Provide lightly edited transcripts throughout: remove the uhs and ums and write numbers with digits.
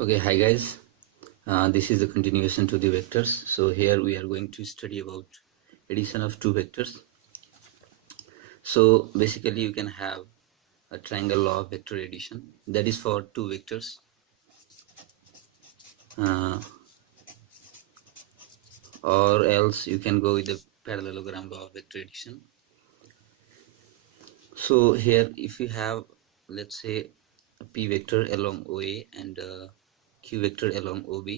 Okay, hi guys. This is the continuation to the vectors. So here we are going to study about addition of two vectors. So basically you can have a triangle law of vector addition, that is for two vectors, uh, or else you can go with the parallelogram law of vector addition. So here if you have, let's say, a p vector along OA and a q vector along OB,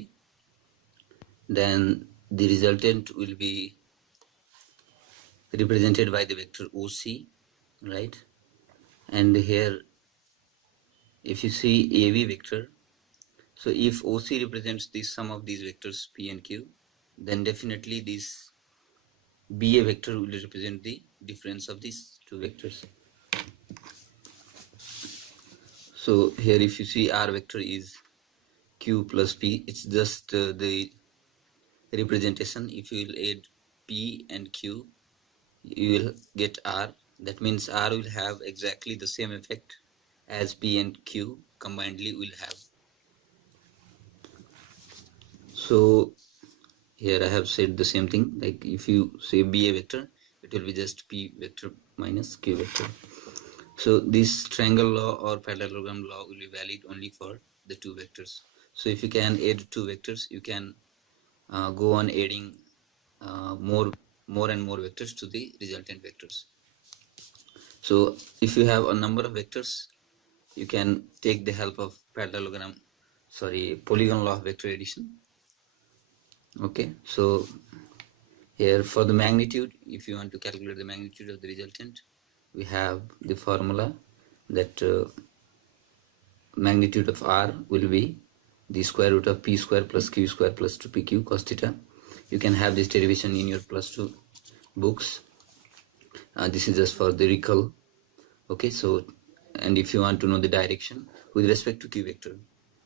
then the resultant will be represented by the vector OC, right? And here if you see AV vector, so if OC represents the sum of these vectors P and Q, then definitely this BA vector will represent the difference of these two vectors. So here if you see R vector is Q plus P, it's just the representation. If you will add P and Q, you will get R. That means R will have exactly the same effect as P and Q combinedly will have. So here I have said the same thing, like if you say BA vector, it will be just P vector minus Q vector. So this triangle law or parallelogram law will be valid only for the two vectors. So if you can add two vectors, you can go on adding more and more vectors to the resultant vectors. So if you have a number of vectors, you can take the help of polygon law of vector addition. Okay, so here for the magnitude, if you want to calculate the magnitude of the resultant, we have the formula that magnitude of R will be the square root of P square plus Q square plus 2PQ cos theta. You can have this derivation in your +2 books. This is just for the recall. Okay, so and if you want to know the direction with respect to Q vector,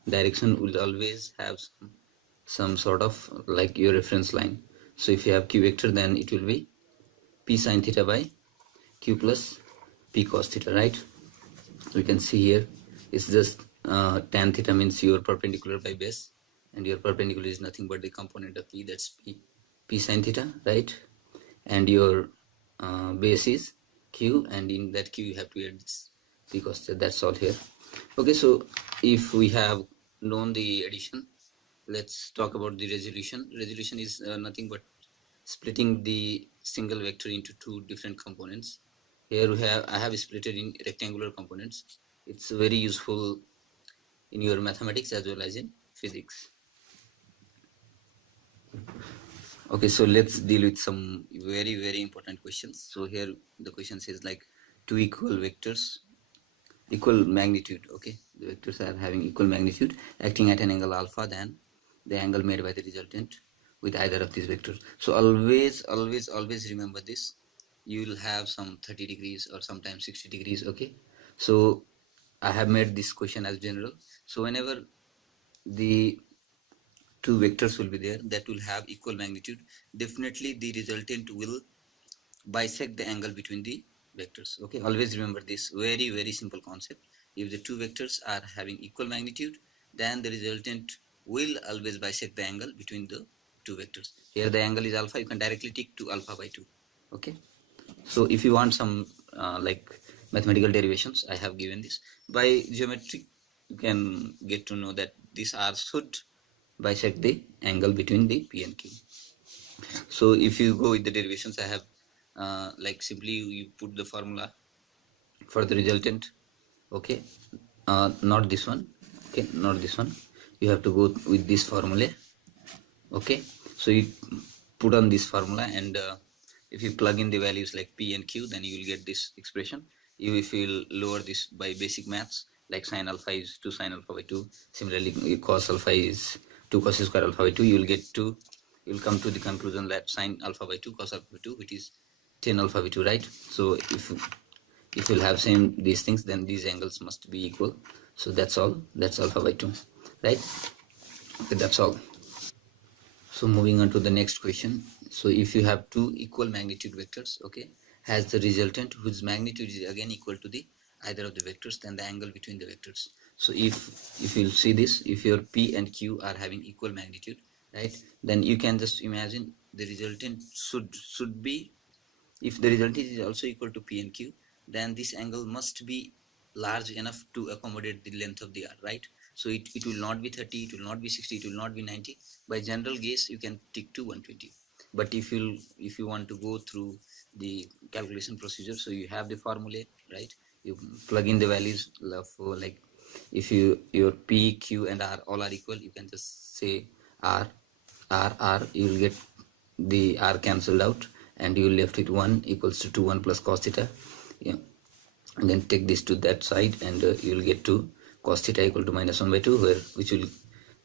direction will always have some sort of like your reference line. So if you have Q vector, then it will be P sin theta by Q plus P cos theta, right? We can see here it's just tan theta means your perpendicular by base, and your perpendicular is nothing but the component of P, that's P sin theta, right? And your base is Q, and in that Q you have to add this P cos theta. That's all here. Okay, so if we have known the addition, let's talk about the resolution. Resolution is nothing but splitting the single vector into two different components. Here I have split it in rectangular components. It's very useful in your mathematics as well as in physics. Okay, so let's deal with some very important questions. So here the question says like two equal vectors, equal magnitude. Okay, the vectors are having equal magnitude acting at an angle alpha than the angle made by the resultant with either of these vectors. So always remember this. You will have some 30 degrees or sometimes 60 degrees. Okay, so I have made this question as general. So whenever the two vectors will be there that will have equal magnitude, definitely the resultant will bisect the angle between the vectors. Okay, always remember this very simple concept. If the two vectors are having equal magnitude, then the resultant will always bisect the angle between the two vectors. Here the angle is alpha, you can directly take to alpha by 2. Okay, so if you want some like mathematical derivations, I have given this. By geometry you can get to know that this R should bisect the angle between the P and Q. So if you go with the derivations, I have like simply you put the formula for the resultant. Okay, not this one. Okay, not this one. You have to go with this formula. Okay, so you put on this formula, and if you plug in the values like P and Q, then you will get this expression. If you lower this by basic maths, like sin alpha is 2 sin alpha by 2, similarly cos alpha is 2 cos square alpha by 2, you will come to the conclusion that sin alpha by 2 cos alpha by 2, which is 10 alpha by 2, right? So if you'll have same these things, then these angles must be equal. So that's alpha by 2, right? Okay, that's all. So moving on to the next question. So if you have two equal magnitude vectors, okay, has the resultant whose magnitude is again equal to the either of the vectors, then the angle between the vectors. So if you'll see this, if your P and Q are having equal magnitude, right, then you can just imagine the resultant should be, if the resultant is also equal to P and Q, then this angle must be large enough to accommodate the length of the arc, right? So it will not be 30, it will not be 60, it will not be 90. By general guess, you can tick to 120. But if you want to go through the calculation procedure, so you have the formula, right? You plug in the values for, like, if your P, Q, and R all are equal, you can just say R, R, you will get the R cancelled out, and you will left with 1 equals to 1 plus cos theta. Yeah, and then take this to that side, and you will get to cos theta equal to minus 1 by 2, which will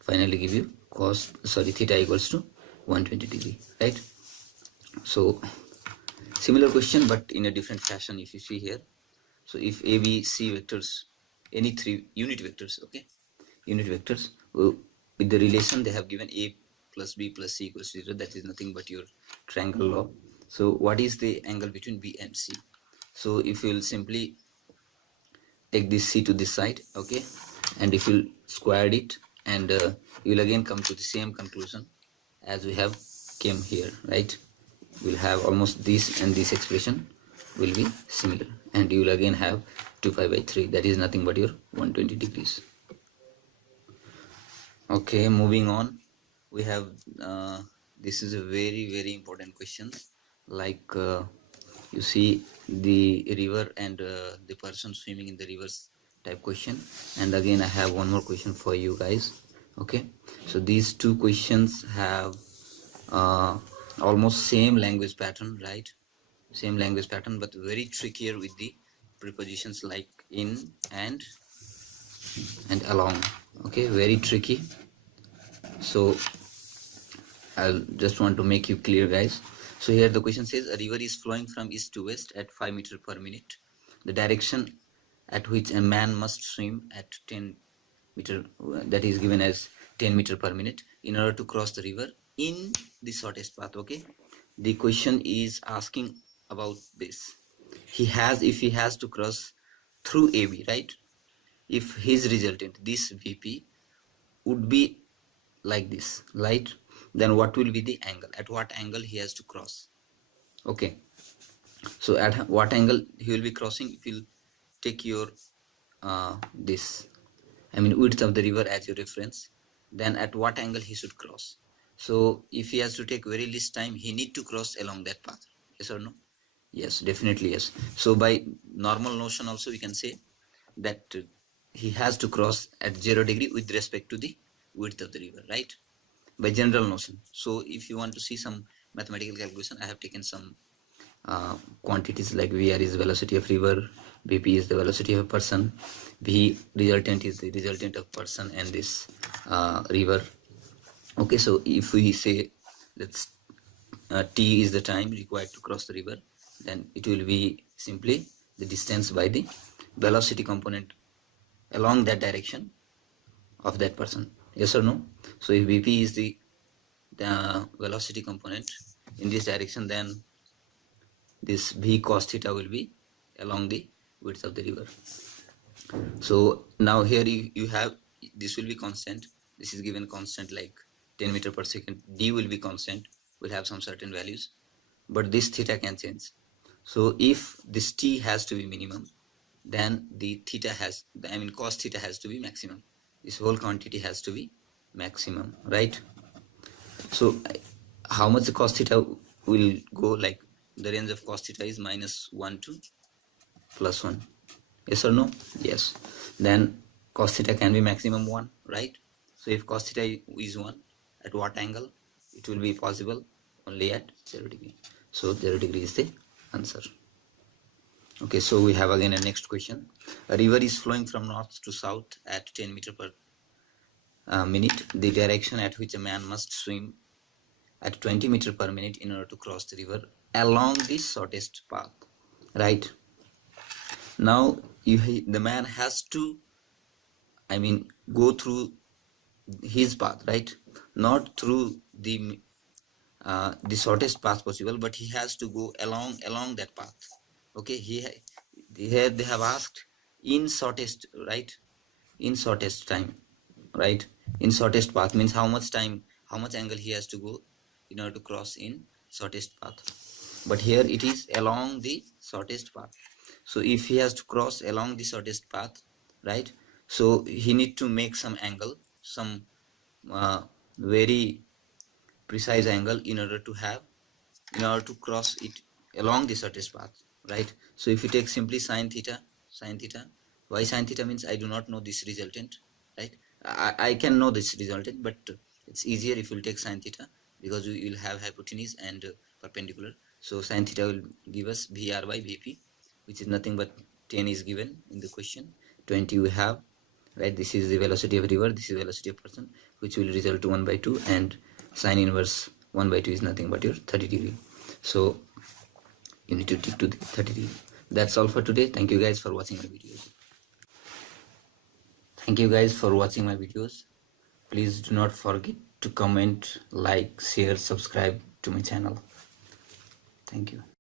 finally give you theta equals to 120 degree, right? So similar question but in a different fashion. If you see here, so if A, B, C vectors, any three unit vectors, okay, unit vectors, with the relation they have given A plus B plus C equals to 0, that is nothing but your triangle law. So what is the angle between B and C? So if you will simply take this C to this side, okay, and if you squared it, and you will again come to the same conclusion as we have came here, right? We'll have almost this, and this expression will be similar, and you will again have 2 pi by 3, that is nothing but your 120 degrees. Okay, moving on, we have this is a very important question, like you see the river and the person swimming in the rivers type question. And again I have one more question for you guys. Okay, so these two questions have almost same language pattern, right? Same language pattern, but very trickier with the prepositions like in and along. Okay, very tricky. So I'll just want to make you clear, guys. So here the question says a river is flowing from east to west at 5 meters per minute. The direction at which a man must swim at 10 meter, that is given as 10 meter per minute, in order to cross the river in the shortest path. Okay, the question is asking about this. If he has to cross through AB, right? If his resultant, this VP, would be like this, right? Then what will be the angle? At what angle he has to cross? Okay, so at what angle he will be crossing? If you take your this, I mean width of the river as your reference, then at what angle he should cross? So if he has to take very least time, he need to cross along that path. Yes or no? Yes, definitely yes. So by normal notion also we can say that he has to cross at 0 degree with respect to the width of the river, right? By general notion. So if you want to see some mathematical calculation, I have taken some quantities like VR is velocity of river, BP is the velocity of a person, V resultant is the resultant of person and this river. Okay, so if we say that T is the time required to cross the river, then it will be simply the distance by the velocity component along that direction of that person. Yes or no? So if BP is the velocity component in this direction, then this V cos theta will be along the width of the river. So now here you have, this will be constant, this is given constant like 10 meter per second, D will be constant, will have some certain values, but this theta can change. So if this T has to be minimum, then the theta has, I mean cos theta has to be maximum. This whole quantity has to be maximum, right? So how much the cos theta will go, like the range of cos theta is -1 to +1. Yes or no? Yes. Then cos theta can be maximum 1, right? So if cos theta is 1, at what angle it will be possible? Only at 0 degree. So 0 degree is the answer. Okay, so we have again a next question. A river is flowing from north to south at 10 meter per minute. The direction at which a man must swim at 20 meter per minute in order to cross the river along the shortest path, right? Now the man has to, I mean, go through his path, right? Not through the shortest path possible, but he has to go along that path. Okay, here they have asked in shortest, right? in shortest time, right? In shortest path means how much time, how much angle he has to go in order to cross in shortest path. But here it is along the shortest path. So if he has to cross along the shortest path, right? So he need to make some angle, some very precise angle in order to have, in order to cross it along the shortest path, right? So if you take simply sine theta, why sine theta means I do not know this resultant, right? I can know this resultant, but it's easier if you take sine theta because we will have hypotenuse and perpendicular. So sine theta will give us VR by Vp, which is nothing but 10 is given in the question, 20 we have, right? This is the velocity of river, this is velocity of person, which will result to 1 by 2, and sine inverse 1 by 2 is nothing but your 30 degree. So you need to stick to the 30 degree. That's all for today. Thank you guys for watching my videos. Thank you guys for watching my videos. Please do not forget to comment, like, share, subscribe to my channel. Thank you.